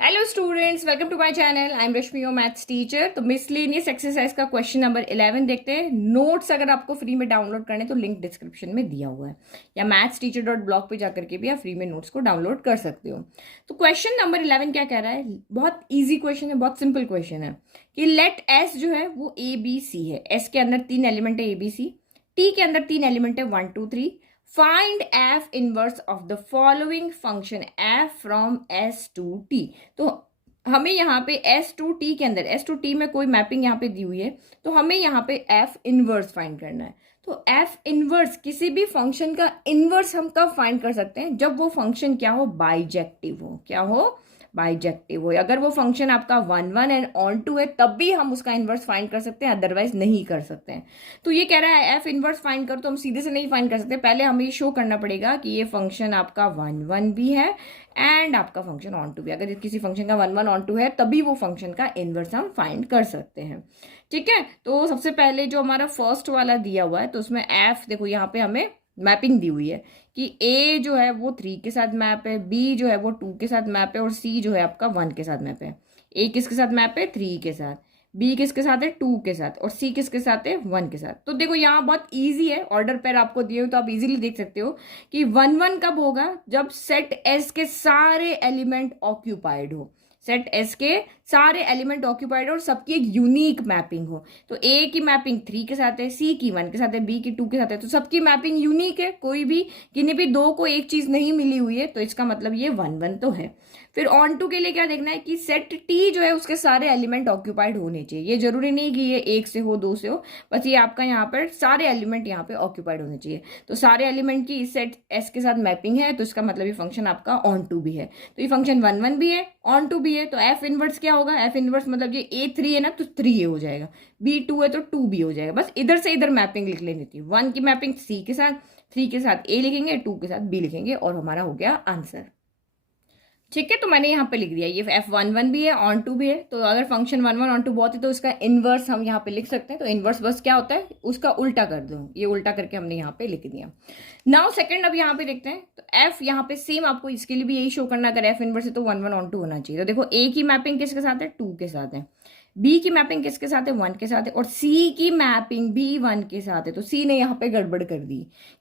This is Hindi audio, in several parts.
Hello students, welcome to my channel. I am Rashmi, your maths teacher. तो मिसलेनियस एक्सरसाइज का क्वेश्चन नंबर 11 देखते हैं। नोट्स अगर आपको फ्री में डाउनलोड करने तो लिंक डिस्क्रिप्शन में दिया हुआ है, या mathsteacher.blog पे जाकर के भी आप फ्री में नोट्स को डाउनलोड कर सकते हो। तो क्वेश्चन नंबर 11 क्या कह रहा है? बहुत ईजी क्वेश्चन है, बहुत सिंपल क्वेश्चन है कि लेट एस जो है वो ए बी सी है। एस के अंदर 3 एलिमेंट है, ए बी सी। टी के अंदर 3 एलिमेंट है, 1 2 3। Find F inverse of the following function F from S to T. तो हमें यहाँ पे एस टू टी के अंदर, एस टू टी में कोई मैपिंग यहाँ पे दी हुई है, तो हमें यहाँ पे एफ इनवर्स फाइंड करना है। तो एफ इनवर्स, किसी भी फंक्शन का इनवर्स हम कब फाइंड कर सकते हैं? जब वो फंक्शन क्या हो? बाइजेक्टिव हो। क्या हो? बाइजेक्टिव हो। अगर वो फंक्शन आपका 1 1 एंड ऑन टू है तब भी हम उसका इनवर्स फाइंड कर सकते हैं, अदरवाइज नहीं कर सकते हैं। तो ये कह रहा है एफ इनवर्स फाइंड कर, तो हम सीधे से नहीं फाइंड कर सकते। पहले हमें शो करना पड़ेगा कि ये फंक्शन आपका 1 1 भी है एंड आपका फंक्शन ऑन टू भी। अगर किसी फंक्शन का 1 1 ऑन टू है तभी वो फंक्शन का इनवर्स हम फाइंड कर सकते हैं। ठीक है, तो सबसे पहले जो हमारा फर्स्ट वाला दिया हुआ है, तो उसमें एफ देखो यहाँ पे हमें मैपिंग दी हुई है कि ए जो है वो 3 के साथ मैप है, बी जो है वो 2 के साथ मैप है, और सी जो है आपका 1 के साथ मैप है। ए किसके साथ मैप है? 3 के साथ। बी किसके साथ है? 2 के साथ। और सी किसके साथ है? 1 के साथ। तो देखो यहाँ बहुत इजी है, ऑर्डर पेयर आपको दिए हो तो आप इजीली देख सकते हो कि 1 1 कब होगा? जब सेट एस के सारे एलिमेंट ऑक्यूपाइड हो। सेट एस के सारे एलिमेंट ऑक्यूपाइड और सबकी एक यूनिक मैपिंग हो। तो ए की मैपिंग 3 के साथ है, सी की 1 के साथ है, बी की 2 के साथ है, तो सबकी मैपिंग यूनिक है। कोई भी किन्हीं भी दो को एक चीज नहीं मिली हुई है, तो इसका मतलब ये 1 1 तो है। फिर ऑन टू के लिए क्या देखना है कि सेट टी जो है उसके सारे एलिमेंट ऑक्यूपाइड होने चाहिए। ये जरूरी नहीं कि ये 1 से हो, 2 से हो, बस ये आपका यहाँ पर सारे एलिमेंट यहाँ पे ऑक्यूपाइड होने चाहिए। तो सारे एलिमेंट की इस सेट एस के साथ मैपिंग है, तो इसका मतलब ये फंक्शन आपका ऑन टू भी है। तो ये फंक्शन 1 1 भी है, ऑन टू भी है। तो एफ इनवर्स क्या होगा? एफ इनवर्स मतलब ये ए 3 है ना, तो 3 ए हो जाएगा। बी 2 है तो 2 बी हो जाएगा। बस इधर से इधर मैपिंग लिख लेनी थी। 1 की मैपिंग सी के साथ, 3 के साथ ए लिखेंगे, 2 के साथ बी लिखेंगे, और हमारा हो गया आंसर। ठीक है, तो मैंने यहाँ पे लिख दिया ये एफ 1 1 भी है, ऑन टू भी है। तो अगर फंक्शन 1 1 ऑन टू बहुत है तो इसका इनवर्स हम यहाँ पे लिख सकते हैं। तो इनवर्स बस क्या होता है? उसका उल्टा कर दो। ये उल्टा करके हमने यहाँ पे लिख दिया। नाउ सेकंड, अब यहाँ पे देखते हैं। तो एफ यहाँ पे सेम आपको इसके लिए भी यही शो करना, अगर एफ इनवर्स है तो 1 1 ऑन टू होना चाहिए। तो देखो ए की मैपिंग किसके साथ है? 2 के साथ है। बी की मैपिंग किसके साथ है? 1 के साथ है। और सी की मैपिंग भी 1 के साथ है। तो सी ने यहाँ पे गड़बड़ कर दी,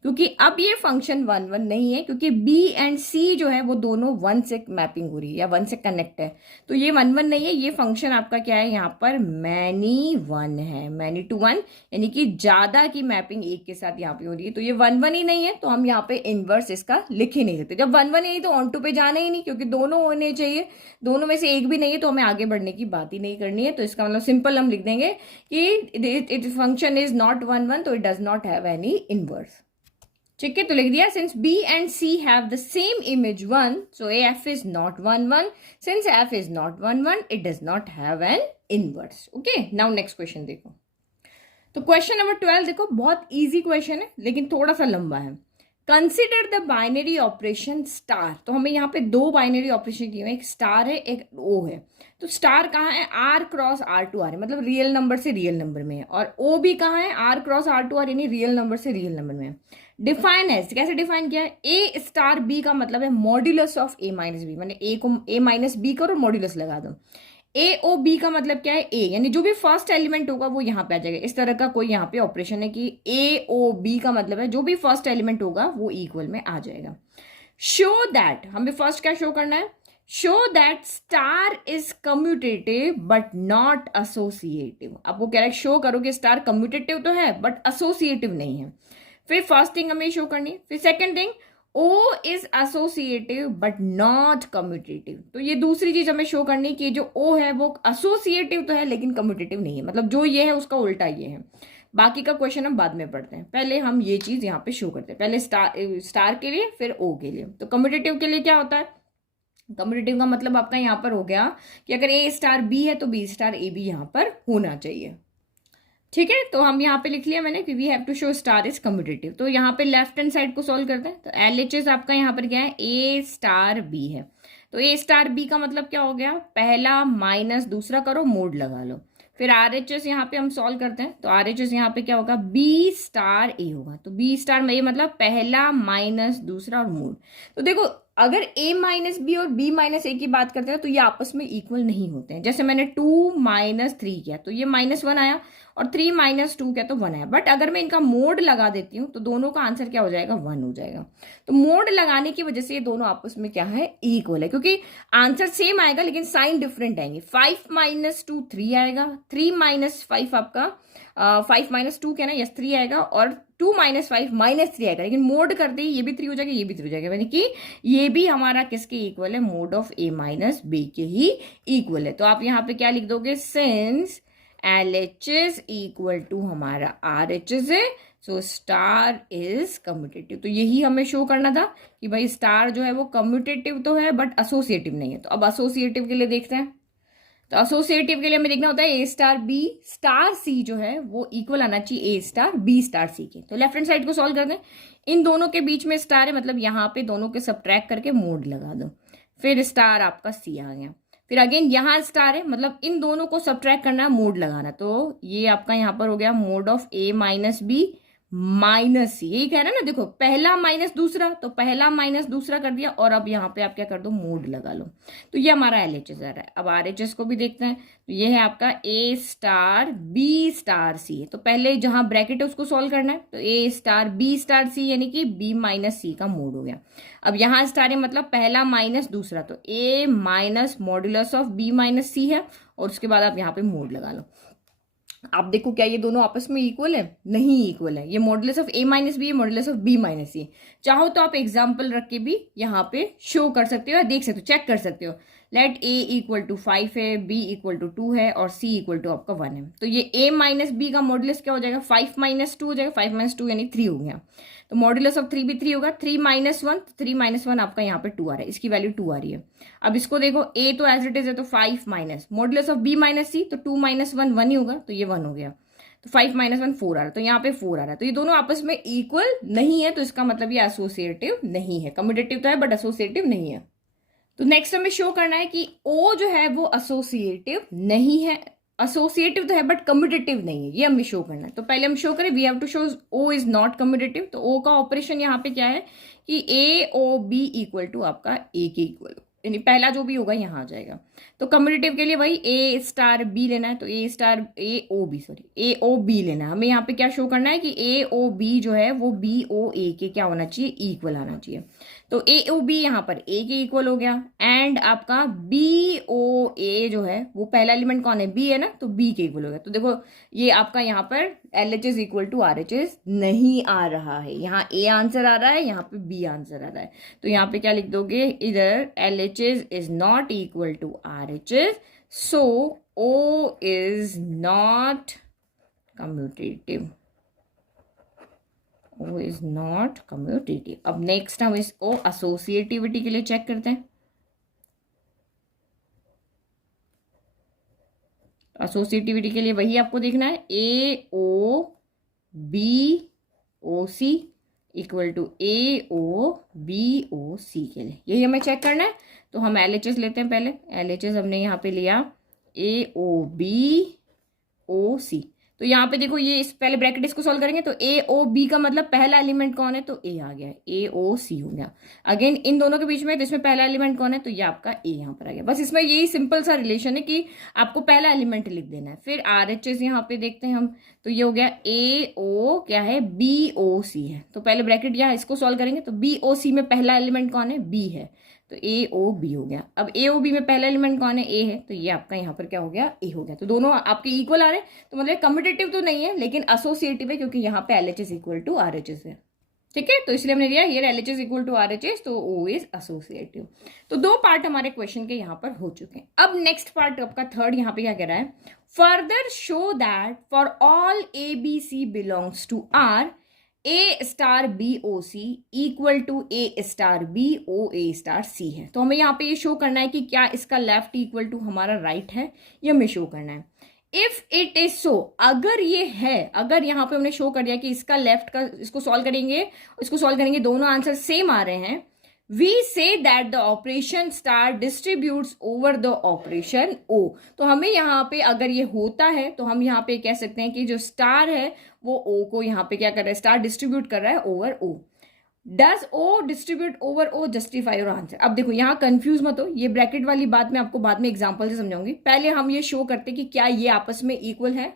क्योंकि अब ये फंक्शन 1 1 नहीं है, क्योंकि बी एंड सी जो है वो दोनों 1 से मैपिंग हो रही है या 1 से कनेक्ट है। तो ये 1 1 नहीं है, ये फंक्शन आपका क्या है यहाँ पर? मैनी 1 है, मैनी टू 1, यानी कि ज्यादा की मैपिंग एक के साथ यहाँ पे हो रही है। तो ये 1 1 ही नहीं है, तो हम यहाँ पे इनवर्स इसका लिख ही नहीं सकते। जब 1 1 ही नहीं तो ऑन टू पे जाना ही नहीं, क्योंकि दोनों होने चाहिए। दोनों में से एक भी नहीं है तो हमें आगे बढ़ने की बात ही नहीं करनी है। तो इसका मतलब सिंपल हम लिख देंगे कि इट फंक्शन इज नॉट 1 1, तो it does not have any inverse. ठीक है, तो लिख दिया since B and C have the same image 1, so F is not 1 1। Since F is not 1 1, it does not have an inverse. Okay, now next question देखो। तो क्वेश्चन नंबर 12 देखो, बहुत इजी क्वेश्चन है लेकिन थोड़ा सा लंबा है। Consider the binary operation star. तो हमें यहाँ पे दो बाइनरी ऑपरेशन दिए हुए, एक स्टार है, एक ओ है। तो स्टार कहाँ है? R cross R to R है, मतलब रियल नंबर से रियल नंबर में है। और ओ भी कहाँ है? R cross R to R, यानी रियल नंबर से रियल नंबर में है। डिफाइन है, कैसे डिफाइन किया है? ए स्टार बी का मतलब है modulus of A minus B, मैंने ए को ए माइनस बी करो, मॉड्यूलस लगा दो। ए ओ बी का मतलब क्या है? ए, यानी जो भी फर्स्ट एलिमेंट होगा वो यहाँ पे आ जाएगा। इस तरह का कोई यहाँ पे ऑपरेशन है कि ए ओ बी का मतलब है जो भी फर्स्ट एलिमेंट होगा वो इक्वल में आ जाएगा। शो दैट, हमें फर्स्ट क्या शो करना है? Show that star is commutative but not associative. आपको कह रहा है शो करो कि स्टार कम्यूटेटिव तो है बट एसोसिएटिव नहीं है। फिर फर्स्ट थिंग हमें शो करनी है। फिर second thing, O is associative but not commutative. तो ये दूसरी चीज हमें शो करनी कि जो O है वो एसोसिएटिव तो है लेकिन कम्यूटेटिव नहीं है, मतलब जो ये है उसका उल्टा ये है। बाकी का क्वेश्चन हम बाद में पढ़ते हैं, पहले हम ये चीज यहाँ पे शो करते हैं। पहले स्टार के लिए, फिर O के लिए। तो कम्यूटेटिव के लिए क्या होता है? कम्यूटेटिव का मतलब आपका यहाँ पर हो गया कि अगर A स्टार B है तो B स्टार A भी यहाँ पर होना चाहिए। ठीक है, तो हम यहाँ पे लिख लिया मैंने कि we have to show star is commutative. तो यहाँ पे लेफ्ट हैंड साइड को सॉल्व करते हैं। तो एल एच एस आपका यहाँ पर क्या है? ए स्टार बी है। तो ए स्टार बी का मतलब क्या हो गया? पहला माइनस दूसरा करो, मोड लगा लो। फिर आर एच एस यहाँ पे हम सॉल्व करते हैं। तो आर एच एस यहाँ पे क्या होगा? बी स्टार ए होगा। तो बी स्टार में ये मतलब पहला माइनस दूसरा और मोड। तो देखो अगर a माइनस बी और b माइनस ए की बात करते हैं तो ये आपस में इक्वल नहीं होते हैं। जैसे मैंने 2 माइनस 3 किया तो ये -1 आया, और 3 माइनस 2 किया तो 1 आया। बट अगर मैं इनका मोड लगा देती हूँ तो दोनों का आंसर क्या हो जाएगा, 1 हो जाएगा। तो मोड लगाने की वजह से ये दोनों आपस में क्या है, इक्वल है, क्योंकि आंसर सेम आएगा लेकिन साइन डिफरेंट आएंगे। 5 माइनस 2 3 आएगा, 3 माइनस 5 आपका 5 माइनस 2 क्या ना, यस 3 आएगा, और 2 माइनस 5 -3 आएगा। लेकिन मोड करते ही ये भी 3 हो जाएगा, ये भी 3 हो जाएगा, यानी कि ये भी हमारा किसके इक्वल है, mod of a minus B के ही इक्वल है। तो आप यहाँ पे क्या लिख दोगे, सिंस LHS इक्वल टू हमारा RHS है, सो स्टार इज कम्यूटेटिव। तो यही हमें शो करना था कि भाई स्टार जो है वो कम्यूटेटिव तो है बट एसोसिएटिव नहीं है। तो अब एसोसिएटिव के लिए देखते हैं। तो एसोसिएटिव के लिए हमें देखना होता है A star B star c जो है वो इक्वल आना चाहिए ए स्टार बी स्टार सी के। तो लेफ्ट हैंड साइड को सॉल्व कर दें। इन दोनों के बीच में स्टार है, मतलब यहाँ पे दोनों के सब्ट्रैक्ट करके मोड लगा दो, फिर स्टार आपका सी आ गया। फिर अगेन यहाँ स्टार है, मतलब इन दोनों को सब्ट्रैक्ट करना है, मोड लगाना। तो ये आपका यहाँ पर हो गया mod of A minus B minus C. यही कह रहा है ना, देखो पहला माइनस दूसरा, तो पहला माइनस दूसरा कर दिया, और अब यहाँ पे आप क्या कर दो, मोड लगा लो। तो ये हमारा LHS आ रहा है। अब RHS को भी देखते हैं। तो ये है आपका ए स्टार बी स्टार सी है। तो पहले जहां ब्रैकेट है उसको सॉल्व करना है। तो ए स्टार बी स्टार सी यानी कि बी माइनस सी का मोड हो गया। अब यहाँ स्टार है, मतलब पहला माइनस दूसरा, तो A minus modulus of B minus C है, और उसके बाद आप यहाँ पे मोड लगा लो। आप देखो क्या ये दोनों आपस में इक्वल है, नहीं इक्वल है। ये modulus of a minus B है, modulus of b minus C. चाहो तो आप एग्जाम्पल रख के भी यहाँ पे शो कर सकते हो, या देख सकते हो, चेक कर सकते हो। लेट a इक्वल टू 5 है, b इक्वल टू 2 है, और c इक्वल टू आपका 1 है। तो ये a माइनस बी का मॉडुलस क्या हो जाएगा, 5 माइनस 2 हो जाएगा। 5 माइनस 2 यानी 3 हो गया। तो मॉडुलस ऑफ 3 भी 3 होगा। 3 माइनस 1, 3 माइनस 1 आपका यहाँ पे 2 आ रहा है, इसकी वैल्यू 2 आ रही है। अब इसको देखो, a तो एज इट इज है, तो 5 minus modulus of b minus C, तो 2 माइनस 1 1 ही होगा, तो ये 1 हो गया। तो 5 माइनस 1 4 आ रहा है, तो यहाँ पे 4 आ रहा है। तो ये दोनों आपस में इक्वल नहीं है, तो इसका मतलब ये एसोसिएटिव नहीं है। कम्यूटेटिव तो है बट एसोसिएटिव नहीं है। तो नेक्स्ट हमें शो करना है कि ओ जो है वो एसोसिएटिव नहीं है। एसोसिएटिव तो है बट कम्यूटेटिव नहीं है, ये हमें शो करना है। तो पहले हम शो करें, we have to show O is not commutative. तो ओ का ऑपरेशन यहाँ पे क्या है कि A O B equal to आपका ए के इक्वल, यानी पहला जो भी होगा यहाँ आ जाएगा। तो कम्यूटेटिव के लिए वही ए स्टार बी लेना है। तो ए स्टार ए ओ बी लेना है। हमें यहाँ पे क्या शो करना है कि ए ओ बी जो है वो बी ओ ए के क्या होना चाहिए, इक्वल आना चाहिए। तो ए ओ बी यहाँ पर ए के इक्वल हो गया, एंड आपका बी ओ ए जो है वो पहला एलिमेंट कौन है, बी है ना, तो बी के इक्वल हो गया। तो देखो ये आपका यहाँ पर LHS इक्वल टू RHS नहीं आ रहा है। यहाँ ए आंसर आ रहा है, यहाँ पे बी आंसर आ रहा है। तो यहाँ पे क्या लिख दोगे, इधर LHS is not equal to RHS, so O is not commutative. O is not commutative. अब नेक्स्ट हम इसको एसोसिएटिविटी के लिए चेक करते हैं। एसोसिएटिविटी के लिए वही आपको देखना है, A O B O C equal to A O B O C के लिए यही हमें चेक करना है। तो हम LHS लेते हैं। पहले LHS हमने यहाँ पे लिया ए ओ बी ओ सी। तो यहाँ पे देखो ये इस पहले ब्रैकेट इसको सॉल्व करेंगे, तो ए ओ बी का मतलब पहला एलिमेंट कौन है, तो ए आ गया, ए ओ सी हो गया। अगेन इन दोनों के बीच में, तो इसमें पहला एलिमेंट कौन है, तो ये आपका ए यहाँ पर आ गया। बस इसमें यही सिंपल सा रिलेशन है कि आपको पहला एलिमेंट लिख देना है। फिर RHS यहाँ पे देखते हैं हम, तो ये हो गया ए ओ क्या है, बी ओ सी है। तो पहले ब्रैकेट यहाँ इसको सॉल्व करेंगे, तो बी ओ सी में पहला एलिमेंट कौन है, बी है, तो ए ओ बी हो गया। अब ए ओ बी में पहला एलिमेंट कौन है, ए है, तो ये आपका यहाँ पर क्या हो गया, ए हो गया। तो दोनों आपके इक्वल आ रहे हैं। तो मतलब कम्यूटेटिव तो नहीं है लेकिन एसोसिएटिव है, क्योंकि यहाँ पे LHS इक्वल टू RHS है। ठीक है, तो इसलिए हमने लिया here LHS equal to RHS, तो O इज एसोसिएटिव। तो दो पार्ट हमारे क्वेश्चन के यहाँ पर हो चुके हैं। अब नेक्स्ट पार्ट आपका थर्ड यहाँ पे क्या कह रहा है, further show that for all ABC belongs to R A star B O C equal to A star B O A star C है। तो हमें यहाँ पे ये शो करना है कि क्या इसका लेफ्ट इक्वल टू हमारा राइट है, ये हमें शो करना है। इफ इट इज सो, अगर ये है, अगर यहाँ पे हमने शो कर दिया कि इसका लेफ्ट का, इसको सॉल्व करेंगे दोनों आंसर सेम आ रहे हैं, we say that the operation star distributes over the operation O। तो हमें यहाँ पे अगर ये होता है तो हम यहाँ पे कह सकते हैं कि जो स्टार है वो O को यहाँ पे क्या कर रहा है, स्टार डिस्ट्रीब्यूट कर रहा है over O। Does O distribute over O, justify your answer. अब देखो यहाँ कंफ्यूज मत हो, ये ब्रैकेट वाली बात मैं आपको बाद में एग्जांपल से समझाऊंगी, पहले हम ये शो करते कि क्या ये आपस में इक्वल है।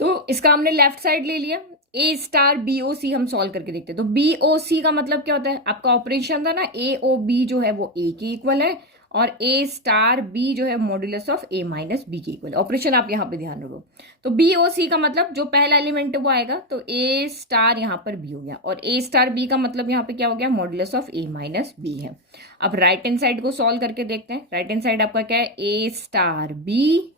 तो इसका हमने लेफ्ट साइड ले लिया, ए स्टार बी ओ सी हम सॉल्व करके देखते हैं। तो बी ओ सी का मतलब क्या होता है, आपका ऑपरेशन था ना, ए ओ बी जो है वो ए के इक्वल है, और ए स्टार बी जो है modulus of A minus B के इक्वल है। ऑपरेशन आप यहाँ पे ध्यान रखो। तो बी ओ सी का मतलब जो पहला एलिमेंट है वो आएगा, तो ए स्टार यहाँ पर बी हो गया, और ए स्टार बी का मतलब यहाँ पे क्या हो गया, modulus of A minus B है। अब राइट हैंड साइड को सॉल्व करके देखते हैं। राइट हैंड साइड आपका क्या है, A star B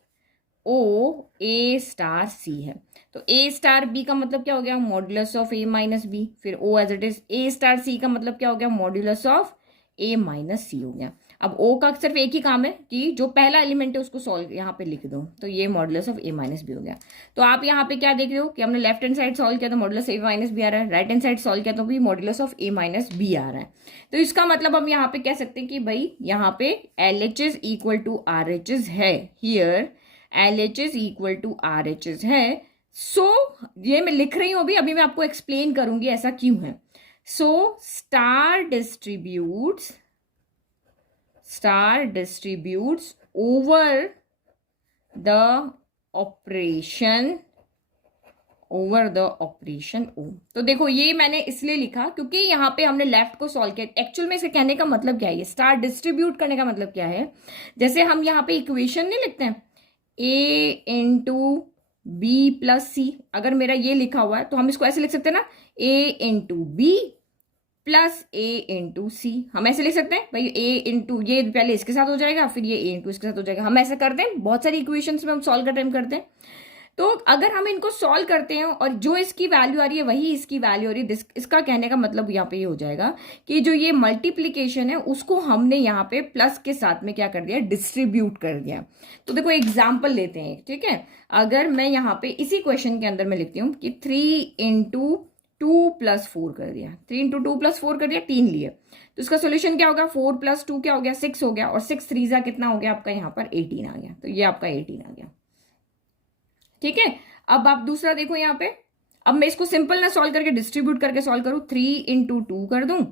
O A star C है। तो ए स्टार बी का मतलब क्या हो गया, modulus of A minus B, फिर O as it is. A star C का मतलब क्या हो गया, modulus of A minus C हो गया। अब ओ का सिर्फ एक ही काम है कि जो पहला एलिमेंट है उसको सॉल्व यहाँ पे लिख दो, तो ये modulus of A minus B हो गया। तो आप यहाँ पे क्या देख रहे हो कि हमने लेफ्ट हैंड साइड सॉल्व किया तो मॉड्यूलस ए माइनस बी आ रहा है, राइट हैंड साइड सॉल्व किया तो भी modulus of A minus B आ रहा है। तो इसका मतलब हम यहाँ पे कह सकते हैं कि भाई यहाँ पे L H is equal to R H is है, here L H is equal to R H is है। सो ये मैं लिख रही हूं अभी अभी मैं आपको एक्सप्लेन करूंगी ऐसा क्यों है। So star distributes over the operation O. तो देखो ये मैंने इसलिए लिखा क्योंकि यहाँ पे हमने लेफ्ट को सॉल्व किया। एक्चुअल में इसे कहने का मतलब क्या है, स्टार डिस्ट्रीब्यूट करने का मतलब क्या है, जैसे हम यहाँ पे इक्वेशन नहीं लिखते हैं ए इंटू बी प्लस सी, अगर मेरा ये लिखा हुआ है तो हम इसको ऐसे लिख सकते हैं ना, ए इंटू बी प्लस ए इंटू सी। हम ऐसे लिख सकते हैं भाई, ए इंटू ये पहले इसके साथ हो जाएगा, फिर ये ए इंटू इसके साथ हो जाएगा। हम ऐसा करते हैं बहुत सारी इक्वेशंस में हम सॉल्व का टाइम करते हैं। तो अगर हम इनको सॉल्व करते हैं और जो इसकी वैल्यू आ रही है वही इसकी वैल्यू आ रही है, इसका कहने का मतलब यहाँ पे ये हो जाएगा कि जो ये मल्टीप्लीकेशन है उसको हमने यहाँ पे प्लस के साथ में क्या कर दिया, डिस्ट्रीब्यूट कर दिया। तो देखो एग्जाम्पल लेते हैं, ठीक है। अगर मैं यहाँ पे इसी क्वेश्चन के अंदर मैं लिखती हूँ कि 3 इंटू 2 प्लस 4 कर दिया, 3 इंटू 2 प्लस 4 कर दिया, 3 लिए, तो इसका सोल्यूशन क्या होगा, 4 प्लस 2 क्या हो गया, 6 हो गया, और 6 3 कितना हो गया आपका यहाँ पर 18 आ गया। तो ये आपका 18 आ गया, ठीक है। अब आप दूसरा देखो यहाँ पे, अब मैं इसको सिंपल ना सॉल्व करके डिस्ट्रीब्यूट करके सॉल्व करूँ, 3 इंटू 2 कर दूं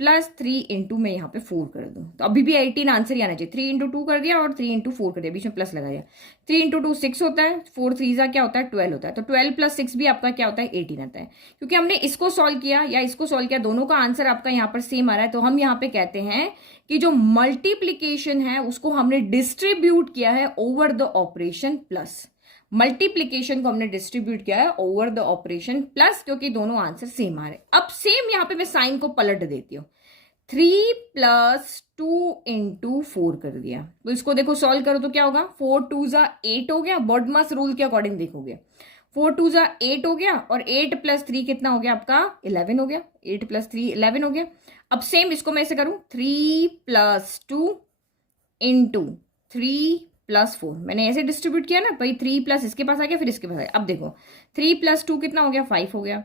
प्लस 3 इंटू मैं यहाँ पे 4 कर दूं, तो अभी भी 18 आंसर ही आना चाहिए। 3 इंटू 2 कर दिया और 3 इंटू 4 कर दिया, बीच में प्लस लगा दिया। 3 इंटू 2 6 होता है, 4 3 क्या होता है 12 होता है, तो 12 प्लस 6 भी आपका क्या होता है 18 आता है। क्योंकि हमने इसको सॉल्व किया या इसको सॉल्व किया, दोनों का आंसर आपका यहाँ पर सेम आ रहा है, तो हम यहाँ पे कहते हैं कि जो मल्टीप्लीकेशन है उसको हमने डिस्ट्रीब्यूट किया है over the operation plus. Multiplication को हमने डिस्ट्रीब्यूट किया है ओवर द ऑपरेशन प्लस, क्योंकि दोनों आंसर सेम आ रहे हैं। अब सेम यहां पे मैं साइन को पलट देती हूँ, 3 प्लस 2 इंटू 4 कर दिया, तो इसको देखो सॉल्व करो तो क्या होगा, 4 2 8 हो गया, बॉडमास रूल के अकॉर्डिंग देखोगे 4 2 8 हो गया, और 8 प्लस 3 कितना हो गया आपका 11 हो गया, 8 प्लस 3 11 हो गया। अब सेम इसको मैं ऐसे करूं, 3 प्लस 2 इंटू 3 प्लस 4, मैंने ऐसे डिस्ट्रीब्यूट किया ना भाई, 3 प्लस इसके पास आ गया फिर इसके पास आ गया। अब देखो 3 प्लस 2 कितना हो गया 5 हो गया,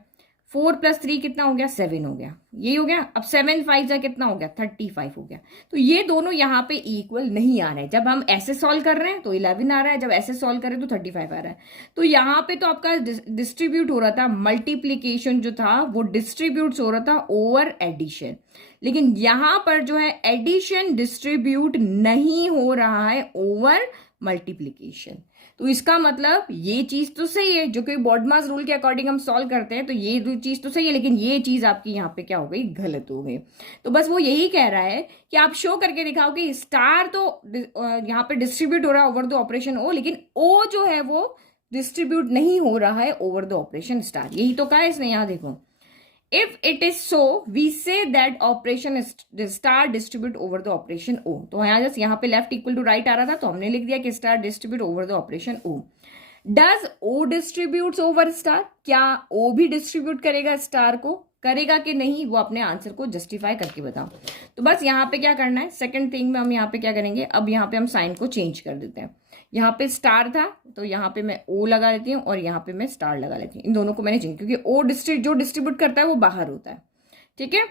4 प्लस 3 कितना हो गया 7 हो गया, यही हो गया। अब 7 5 कितना हो गया 35 हो गया। तो ये दोनों यहाँ पे इक्वल नहीं आ रहे हैं, जब हम ऐसे सॉल्व कर रहे हैं तो 11 आ रहा है, जब ऐसे सॉल्व कर रहे हैं तो 35 आ रहा है। तो यहाँ पे तो आपका डिस्ट्रीब्यूट हो रहा था, मल्टीप्लीकेशन जो था वो डिस्ट्रीब्यूट हो रहा था ओवर एडिशन, लेकिन यहां पर जो है एडिशन डिस्ट्रीब्यूट नहीं हो रहा है ओवर मल्टीप्लीकेशन। तो इसका मतलब ये चीज तो सही है, जो कि बॉडमास रूल के अकॉर्डिंग हम सॉल्व करते हैं, तो ये चीज तो सही है, लेकिन ये चीज आपकी यहाँ पे क्या हो गई, गलत हो गई। तो बस वो यही कह रहा है कि आप शो करके दिखाओ कि स्टार तो यहाँ पे डिस्ट्रीब्यूट हो रहा है ओवर द ऑपरेशन ओ, लेकिन ओ जो है वो डिस्ट्रीब्यूट नहीं हो रहा है ओवर द ऑपरेशन स्टार। यही तो कहा है इसने, यहाँ देखो, if it is so we say that operation star distribute over the operation o। तो यहाँ पे लेफ्ट इक्वल टू राइट आ रहा था, तो हमने लिख दिया कि star distribute over the operation o। Does o distribute over star, क्या o भी डिस्ट्रीब्यूट करेगा स्टार को, करेगा कि नहीं, वो अपने आंसर को जस्टिफाई करके बताओ। तो बस यहाँ पे क्या करना है, सेकंड थिंग में हम यहाँ पे क्या करेंगे, अब यहाँ पे हम साइन को चेंज कर देते हैं। यहाँ पे स्टार था तो यहाँ पे मैं ओ लगा लेती हूँ और यहाँ पे मैं स्टार लगा लेती हूँ, इन दोनों को मैंने चेंज, क्योंकि ओ जो डिस्ट्रीब्यूट करता है वो बाहर होता है, ठीक है।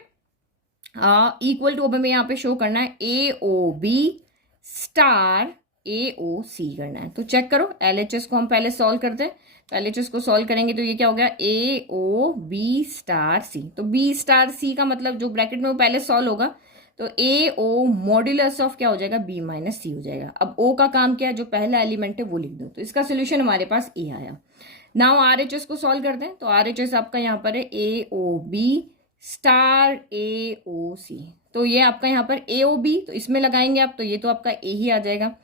इक्वल टू, अब हमें यहाँ पे शो करना है ए ओ बी स्टार ए ओ सी करना है। तो चेक करो, एल एच एस को हम पहले सॉल्व करते हैं, तो LHS को सॉल्व करेंगे तो ये क्या हो गया, AOB*C। तो B*C का मतलब जो ब्रैकेट में वो पहले सॉल्व होगा, तो AO मॉड्यूलस ऑफ क्या हो जाएगा, B-C हो जाएगा। अब O का काम क्या है, जो पहला एलिमेंट है वो लिख दो, तो इसका सोल्यूशन हमारे पास A आया। नाउ RHS को सॉल्व करते हैं, तो RHS आपका यहाँ पर है AOB*AOC। तो ये आपका यहाँ पर AOB, तो इसमें लगाएंगे आप, तो ये तो आपका A ही आ जाएगा।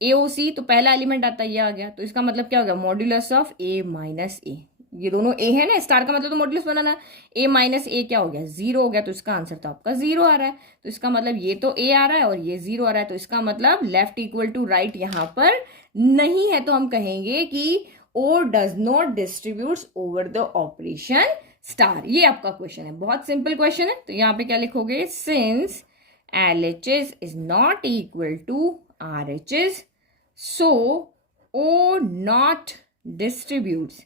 AOC तो पहला एलिमेंट आता है, ये आ गया, तो इसका मतलब क्या हो गया, मॉड्यूलस ऑफ A-A। ये दोनों A है ना, स्टार का मतलब तो मॉड्यूलस बनाना, A-A क्या हो गया, 0 हो गया, तो इसका आंसर तो आपका 0 आ रहा है। तो इसका मतलब ये तो A आ रहा है और ये 0 आ रहा है, तो इसका मतलब लेफ्ट इक्वल टू राइट यहाँ पर नहीं है, तो हम कहेंगे कि O does not distributes over the operation star. ये आपका क्वेश्चन है, बहुत सिंपल क्वेश्चन है। तो यहाँ पे क्या लिखोगे, since LHS is not equal to RHS, so O not distributes.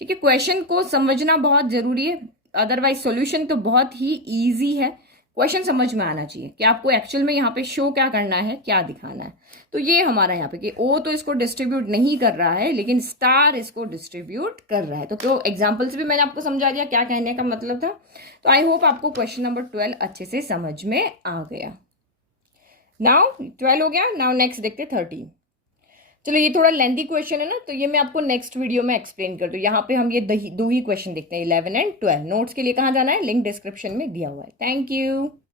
ठीक है, क्वेश्चन को समझना बहुत जरूरी है, अदरवाइज सॉल्यूशन तो बहुत ही इजी है। क्वेश्चन समझ में आना चाहिए कि आपको एक्चुअल में यहाँ पे शो क्या करना है, क्या दिखाना है। तो ये हमारा यहाँ पे कि O तो इसको डिस्ट्रीब्यूट नहीं कर रहा है, लेकिन स्टार इसको डिस्ट्रीब्यूट कर रहा है। तो एग्जाम्पल्स भी मैंने आपको समझा दिया क्या कहने का मतलब था। तो आई होप आपको क्वेश्चन नंबर 12 अच्छे से समझ में आ गया। नाउ 12 हो गया, नाउ नेक्स्ट देखते 13। चलो ये थोड़ा लेंथी क्वेश्चन है ना, तो ये मैं आपको नेक्स्ट वीडियो में एक्सप्लेन कर दूँ। यहाँ पे हम ये दो ही क्वेश्चन देखते हैं, 11 एंड 12। नोट्स के लिए कहाँ जाना है, लिंक डिस्क्रिप्शन में दिया हुआ है। Thank you.